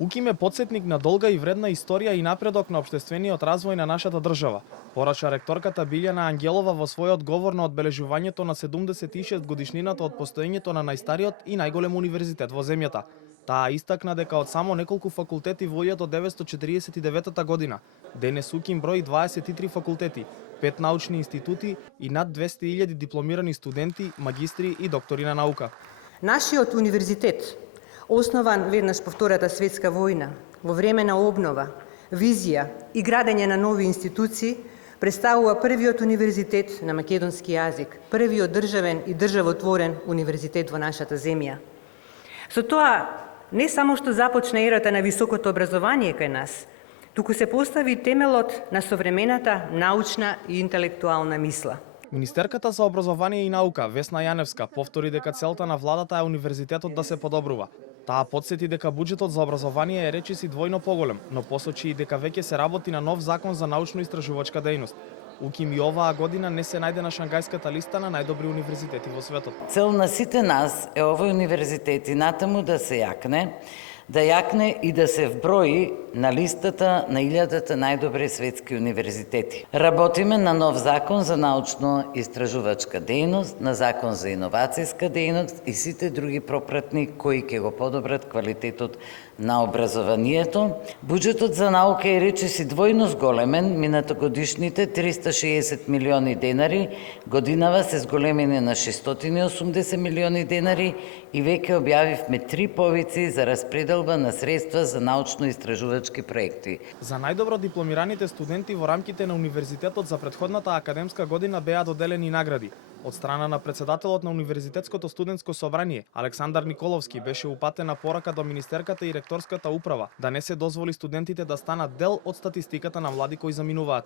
УКИМ е потсетник на долга и вредна историја и напредок на општествениот развој на нашата држава, порача ректорката Билјана Ангелова во својот говор на одбележувањето на 76 годишнината од постоењето на најстариот и најголем универзитет во земјата. Таа истакна дека од само неколку факултети во 1949 година, денес УКИМ брои 23 факултети, 5 научни институти и над 200.000 дипломирани студенти, магистри и доктори на наука. Нашиот универзитет, основан веднаш по Втората светска војна, во време на обнова, визија и градење на нови институции, представува првиот универзитет на македонски јазик, првиот државен и државотворен универзитет во нашата земја. Со тоа, не само што започна ерата на високото образование кај нас, туку се постави темелот на современата научна и интелектуална мисла. Министерката за образование и наука Весна Јаневска повтори дека целта на владата е универзитетот да се подобрува. Таа потсети дека буџетот за образование е речиси двојно поголем, но посочи и дека веќе се работи на нов закон за научно-истражувачка дејност. УКИМ и оваа година не се најде на Шангајската листа на најдобри универзитети во светот. Цел на сите нас е овој универзитет и натаму да се јакне и да се вброи на листата на 1000 најдобри светски универзитети. Работиме на нов закон за научно-истражувачка дејност, на закон за иновацијска дејност и сите други пропратни кои ќе го подобрат квалитетот на образованието. Буџетот за наука е речиси двојно зголемен, минатогодишните 360 милиони денари, годинава се зголемени на 680 милиони денари и веќе објавивме 3 повици за распределба на средства за научно-истражувачки проекти. За најдобро дипломираните студенти во рамките на универзитетот за претходната академска година беа доделени награди. Од страна на председателот на Универзитетското студентско собрание, Александар Николовски, беше упатена порака до Министерката и Ректорската управа да не се дозволи студентите да станат дел од статистиката на млади кои заминуваат.